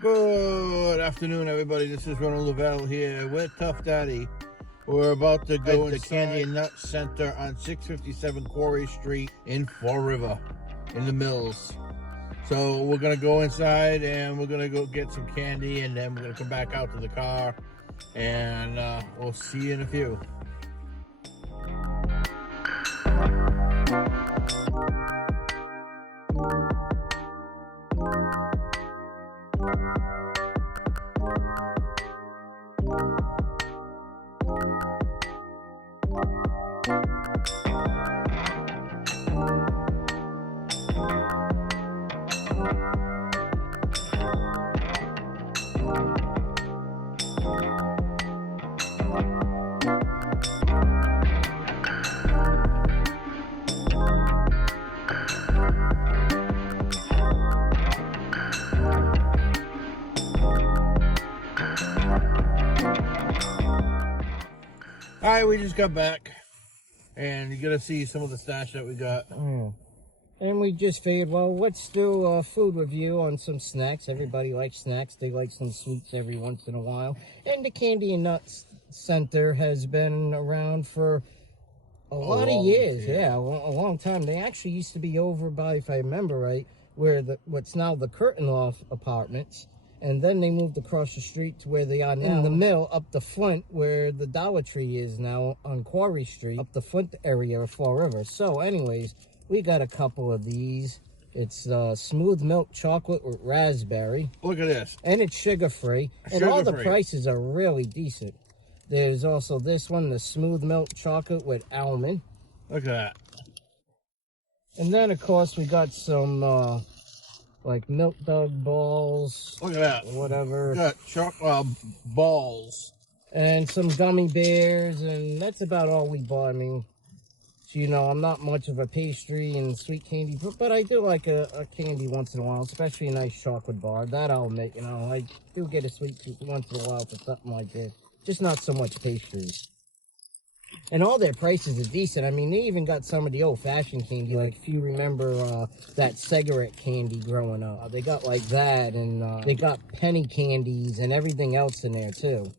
Good afternoon, everybody. This is Ronan Louvel here with Tuff Daddy. We're about to go to the Candy and Nut Center on 657 Quarry Street in Fall River, in the Mills. So we're going to go inside and we're going to go get some candy, and then we're going to come back out to the car, and we'll see you in a few. All right, we just got back, and you're gonna see some of the stash that we got. And we just figured, well, let's do a food review on some snacks. Everybody likes snacks. They like some sweets every once in a while. And the Candy and Nuts Center has been around for a lot of years. Yeah, a long time. They actually used to be over by, if I remember right, where what's now the Curtain Loft Apartments. And then they moved across the street to where they are now, in the mill, up the front where the Dollar Tree is now on Quarry Street, up the front area of Fall River. So anyways, we got a couple of these. It's smooth milk chocolate with raspberry. Look at this. And it's sugar-free. And all the prices are really decent. There's also this one, the smooth milk chocolate with almond. Look at that. And then, of course, we got some... like milk dog balls. Look at that. Whatever. We got chocolate balls. And some gummy bears, and that's about all we bought. I mean, you know, I'm not much of a pastry and sweet candy, but I do like a candy once in a while, especially a nice chocolate bar. That I'll make, you know. I do get a sweet tooth once in a while for something like this. Just not so much pastries. And all their prices are decent. I mean, they even got some of the old-fashioned candy. Like, if you remember that cigarette candy growing up, they got like that, and they got penny candies and everything else in there, too.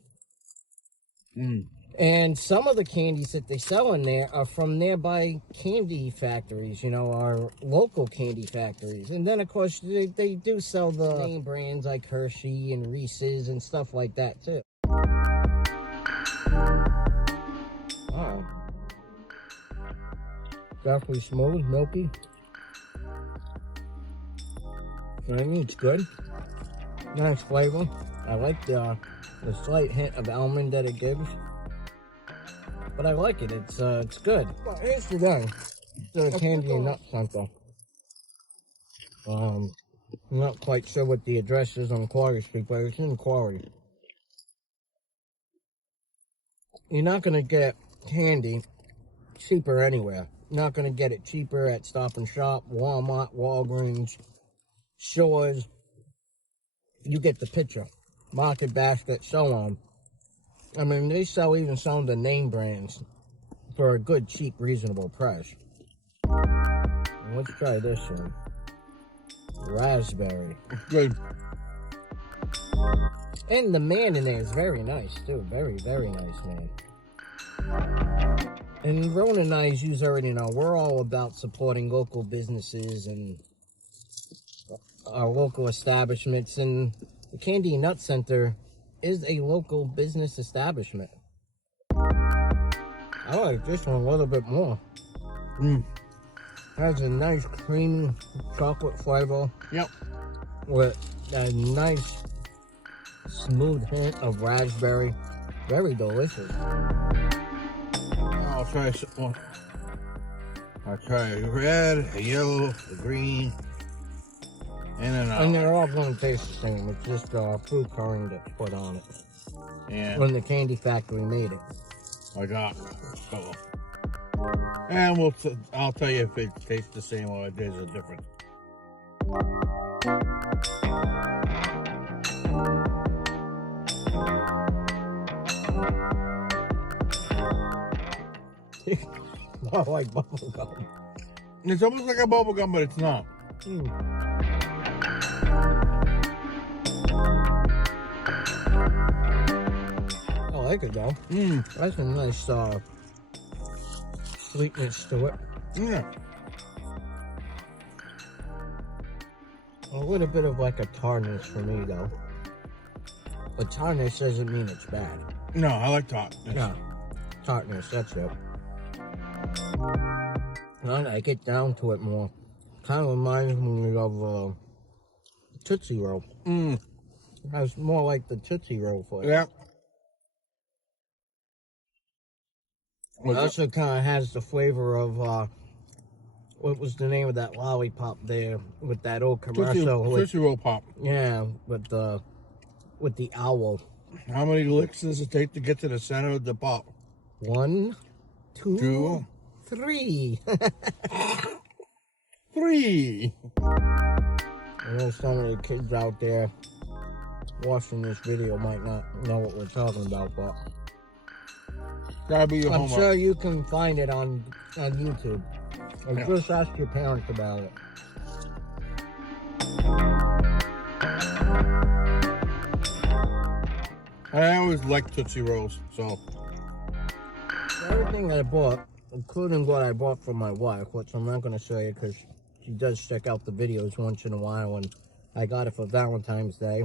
And some of the candies that they sell in there are from nearby candy factories, you know, our local candy factories. And then, of course, they do sell the name brands like Hershey and Reese's and stuff like that, too. Oh. Definitely smooth, milky. I mean, it's good. Nice flavor. I like the slight hint of almond that it gives. But I like it. It's good. Well, here's the thing. The Candy and Nut Center. I'm not quite sure what the address is on Quarry Street, but it's in Quarry. You're not going to get candy cheaper anywhere. You're not going to get it cheaper at Stop and Shop, Walmart, Walgreens, Shores. You get the picture. Market Basket, so on. I mean, they sell even some of the name brands for a good, cheap, reasonable price. Let's try this one. Raspberry. Good. And the man in there is very nice, too. Very, very nice man. And Ronan and I, as you already know, we're all about supporting local businesses and our local establishments. And the Candy and Nut Center is a local business establishment. I like this one a little bit more. Has a nice creamy chocolate flavor. Yep. With a nice smooth hint of raspberry. Very delicious. I'll try some. I'll try a red, a yellow, a green, and they're all going to taste the same. It's just food coloring that's put on it. Yeah. When the candy factory made it. Like that. And I'll tell you if it tastes the same or there's a difference. More like bubble gum. It's almost like a bubble gum, but it's not. like it though. That's a nice sweetness to it. Yeah. A little bit of like a tartness for me though. But tartness doesn't mean it's bad. No, I like tart. Yeah, tartness, that's it. When I get down to it more, kind of reminds me of Tootsie Roll. It has more like the Tootsie Roll flavor. Yeah. It also kind of has the flavor of, what was the name of that lollipop there with that old commercial? Tootsie Roll Pop. Yeah, with the owl. How many licks does it take to get to the center of the pop? 1, 2, 3. 3. I know some of the kids out there watching this video might not know what we're talking about, but Gotta be your I'm homework. sure you can find it on YouTube. Or just ask your parents about it. I always liked Tootsie Rolls, so. Everything I bought, including what I bought for my wife, which I'm not going to show you because she does check out the videos once in a while, and I got it for Valentine's Day.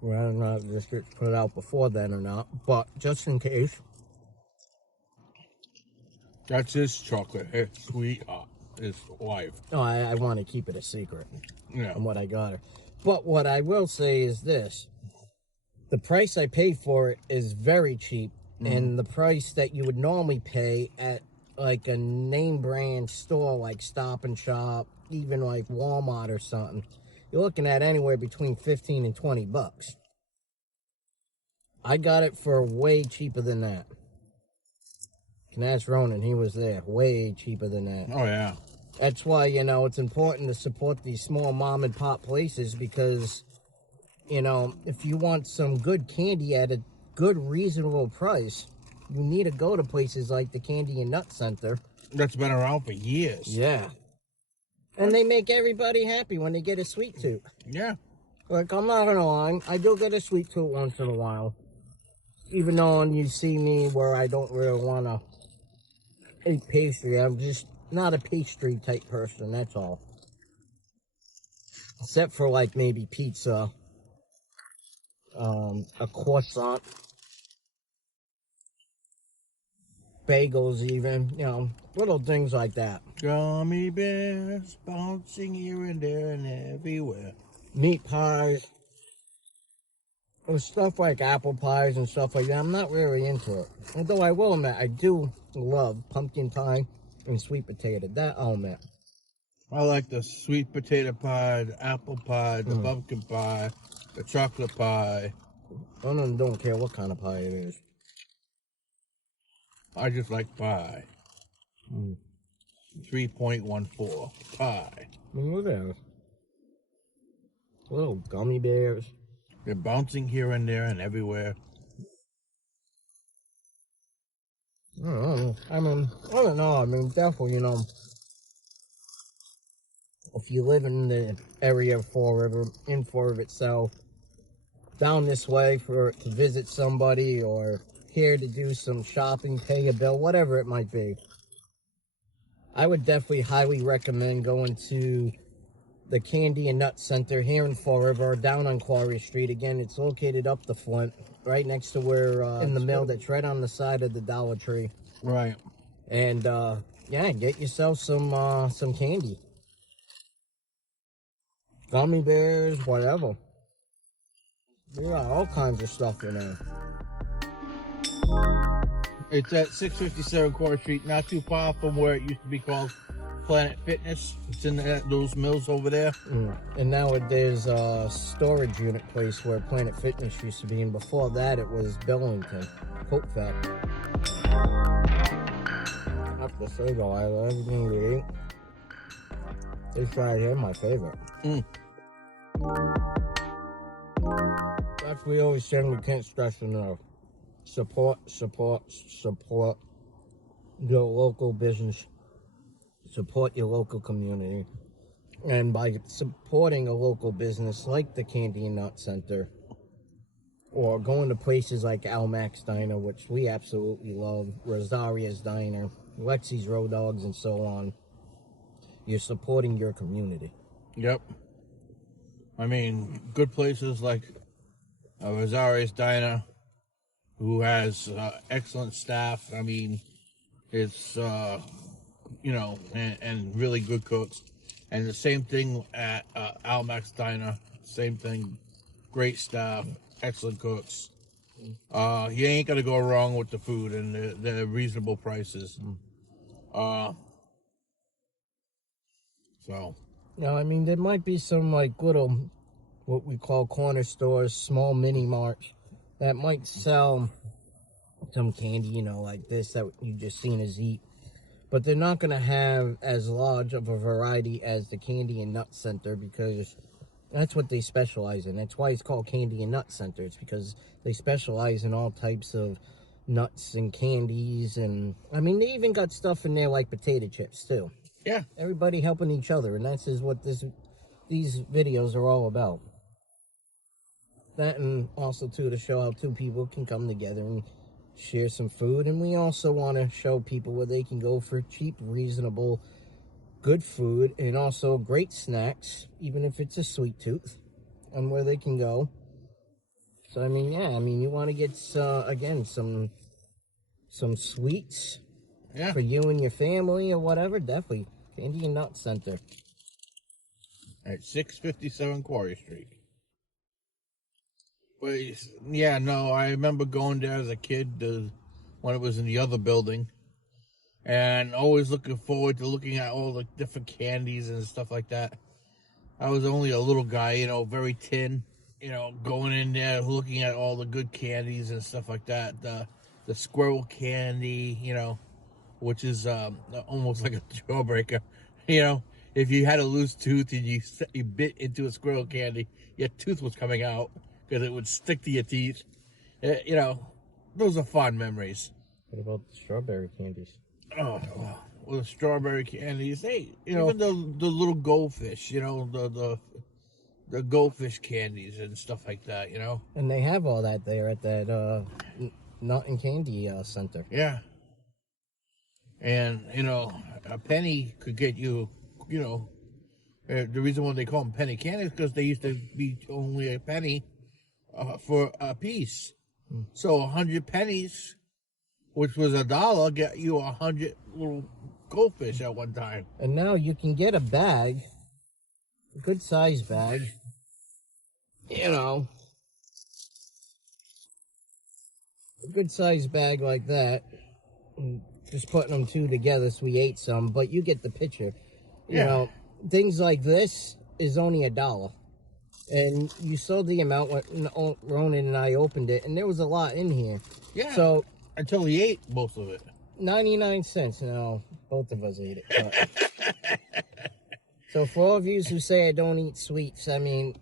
Well, I don't know if this gets put out before then or not, but just in case. That's his chocolate. His sweetheart. His wife. No, I want to keep it a secret Yeah. on what I got her. But what I will say is this. The price I paid for it is very cheap, and the price that you would normally pay at like a name brand store like Stop and Shop, even like Walmart or something, you're looking at anywhere between 15 and 20 bucks. I got it for way cheaper than that. And that's Ronan, he was there, way cheaper than that. Oh, yeah. That's why, you know, it's important to support these small mom and pop places because, you know, if you want some good candy at a good, reasonable price, you need to go to places like the Candy and Nut Center. That's been around for years. Yeah. And they make everybody happy when they get a sweet tooth. Yeah. Like, I'm not gonna lie, I do get a sweet tooth once in a while. Even though you see me where I don't really want to eat pastry, I'm just not a pastry type person, that's all. Except for like maybe pizza, a croissant, bagels even, you know, little things like that. Gummy bears bouncing here and there and everywhere. Meat pies, or stuff like apple pies and stuff like that. I'm not really into it. Although I will admit, I do love pumpkin pie and sweet potato. That I'll admit. I like the sweet potato pie, the apple pie, the pumpkin pie, the chocolate pie. I don't care what kind of pie it is. I just like pie. 3.14 pie. Look at that. Little gummy bears. They're bouncing here and there and everywhere. I don't know. I mean, definitely, you know, if you live in the area of Fall River, in Fall River itself, down this way to visit somebody or here to do some shopping, pay a bill, whatever it might be, I would definitely highly recommend going to the Candy and Nut Center here in Fall River, down on Quarry Street. Again, it's located up the Flint, right next to where, in the mill that's right on the side of the Dollar Tree. Right. And, yeah, get yourself some candy. Gummy bears, whatever. There are all kinds of stuff in there. It's at 657 Quarry Street, not too far from where it used to be called Planet Fitness. It's in those mills over there. And now there's a storage unit place where Planet Fitness used to be, and before that it was Billington, Coat Factory. I have to say though, I love everything we eat. This right here, my favorite. Like we always say, we can't stress enough. Support your local business. Support your local community. And by supporting a local business like the Candy and Nut Center, or going to places like Almack's Diner, which we absolutely love, Rosaria's Diner, Lexi's Road Dogs, and so on, you're supporting your community. Yep. I mean, good places like Rosaria's Diner, who has excellent staff. I mean, it's, and really good cooks. And the same thing at Almack's Diner. Same thing. Great staff, excellent cooks. You ain't gonna go wrong with the food and the reasonable prices. So. I mean, there might be some like little, what we call corner stores, small mini marts that might sell some candy, like this that you just seen us eat. But they're not going to have as large of a variety as the Candy and Nut Center, because that's what they specialize in. That's why it's called Candy and Nut Center. It's because they specialize in all types of nuts and candies. And, I mean, they even got stuff in there like potato chips, too. Yeah. Everybody helping each other, and that's is what these videos are all about. That, and also, too, to show how two people can come together and share some food. And we also want to show people where they can go for cheap, reasonable, good food, and also great snacks, even if it's a sweet tooth, and where they can go. So I mean, you want to get again some sweets, for you and your family or whatever. Definitely Candy and Nut Center At 657 Quarry Street. But yeah, no, I remember going there as a kid when it was in the other building, and always looking forward to looking at all the different candies and stuff like that. I was only a little guy, very thin, going in there looking at all the good candies and stuff like that. The squirrel candy, which is almost like a jawbreaker. If you had a loose tooth and you bit into a squirrel candy, your tooth was coming out because it would stick to your teeth. Those are fond memories. What about the strawberry candies? Oh, well, the strawberry candies. Hey, even the little goldfish. The goldfish candies and stuff like that. And they have all that there at that Nut and Candy Center. Yeah. And a penny could get you. The reason why they call them penny candies is because they used to be only a penny for a piece. So 100 pennies, which was $1, get you 100 little goldfish at one time. And now you can get a bag, a good size bag, a good size bag like that. Just putting them two together, so we ate some, but you get the picture. Things like this is only $1. And you saw the amount when Ronan and I opened it, and there was a lot in here. Yeah. So until he ate most of it. 99 cents. No, both of us ate it. But. So for all of you who say I don't eat sweets, I mean,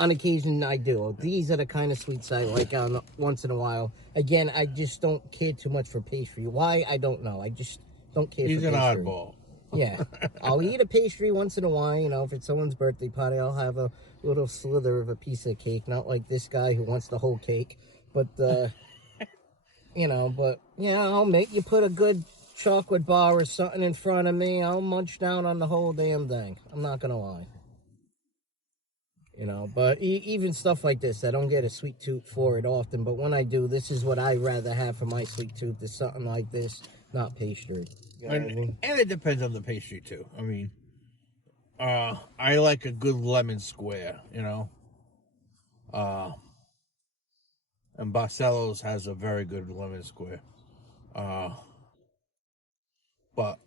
on occasion I do. These are the kind of sweets I like once in a while. Again, I just don't care too much for pastry. Why? I don't know. I just don't care for pastry. He's an oddball. Yeah. I'll eat a pastry once in a while. If it's someone's birthday party, I'll have a little slither of a piece of cake. Not like this guy who wants the whole cake. But, but yeah, I'll make you put a good chocolate bar or something in front of me. I'll munch down on the whole damn thing. I'm not going to lie. But even stuff like this, I don't get a sweet tooth for it often. But when I do, this is what I'd rather have for my sweet tooth, is something like this, not pastry. And it depends on the pastry, too. I mean, I like a good lemon square, And Barcelo's has a very good lemon square. But,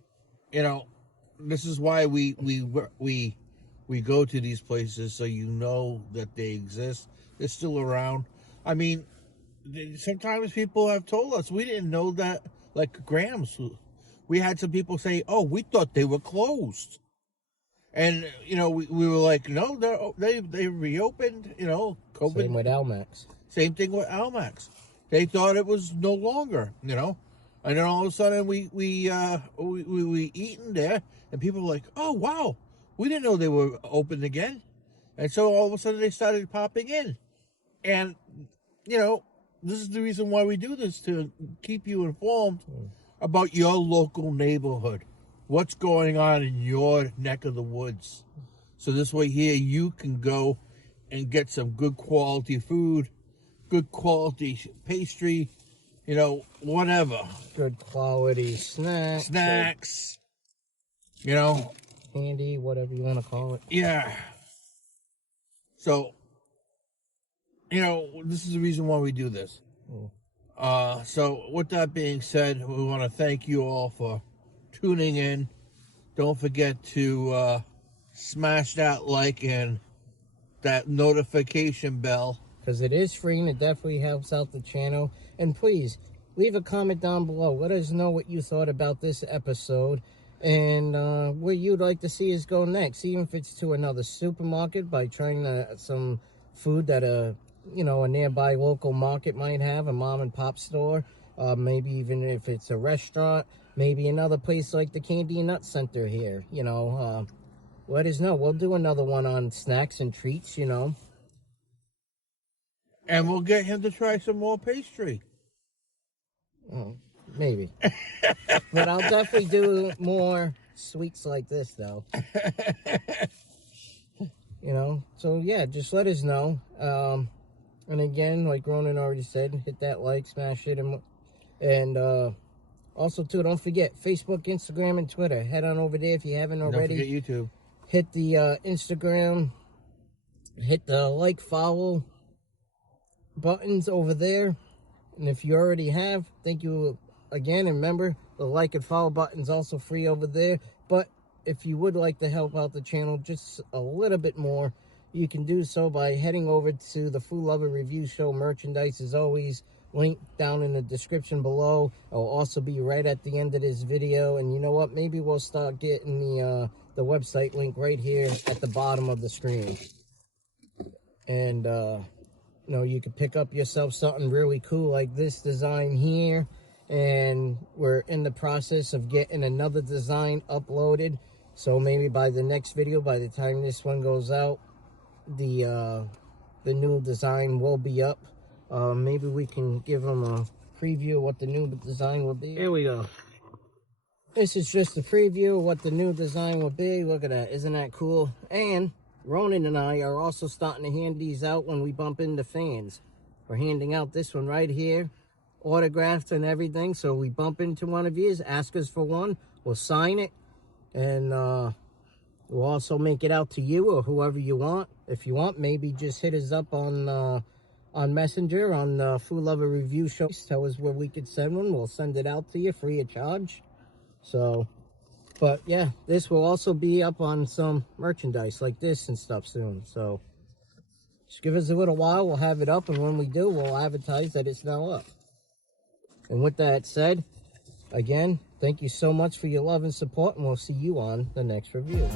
this is why we go to these places, so that they exist. They're still around. I mean, sometimes people have told us we didn't know that, like Graham's. We had some people say, "Oh, we thought they were closed," and we were like, "No, they reopened." COVID. Same with Almack's. Same thing with Almack's. They thought it was no longer, and then all of a sudden we eaten there, and people were like, "Oh, wow, we didn't know they were open again," and so all of a sudden they started popping in, and you know, this is the reason why we do this, to keep you informed about your local neighborhood, what's going on in your neck of the woods. So this way here you can go and get some good quality food, good quality pastry, you know, whatever. Good quality Snacks, you know. Candy, whatever you want to call it. Yeah. So, you know, this is the reason why we do this. So with that being said, we want to thank you all for tuning in. Don't forget to smash that like and that notification bell, because it is free and it definitely helps out the channel. And please leave a comment down below. Let us know what you thought about this episode and where you'd like to see us go next, even if it's to another supermarket, by trying some food that a nearby local market might have, a mom and pop store, maybe even if it's a restaurant, maybe another place like the Candy and Nut Center here. Let us know. We'll do another one on snacks and treats, and we'll get him to try some more pastry. Maybe. But I'll definitely do more sweets like this, though. So yeah, just let us know. And again, like Ronan already said, hit that like, smash it, and also too, don't forget Facebook, Instagram, and Twitter. Head on over there if you haven't already. Don't forget YouTube. Hit the Instagram, hit the like, follow buttons over there. And if you already have, thank you again. And remember, the like and follow button's also free over there. But if you would like to help out the channel just a little bit more, you can do so by heading over to the Food Luver Review Show merchandise. As always, linked down in the description below. It'll also be right at the end of this video. And you know what? Maybe we'll start getting the website link right here at the bottom of the screen. And you can pick up yourself something really cool like this design here. And we're in the process of getting another design uploaded. So maybe by the next video, by the time this one goes out, the new design will be up. Maybe we can give them a preview of what the new design will be. Here we go. This is just a preview of what the new design will be. Look at that. Isn't that cool? And Ronan and I are also starting to hand these out when we bump into fans. We're handing out this one right here, autographed and everything. So we bump into one of yours, ask us for one, we'll sign it, and we'll also make it out to you or whoever you want. If you want, maybe just hit us up on Messenger, on the Food Luver Review Show. Tell us where we could send one. We'll send it out to you free of charge. So, but yeah, this will also be up on some merchandise like this and stuff soon. So just give us a little while. We'll have it up, and when we do, we'll advertise that it's now up. And with that said, again, thank you so much for your love and support, and we'll see you on the next review.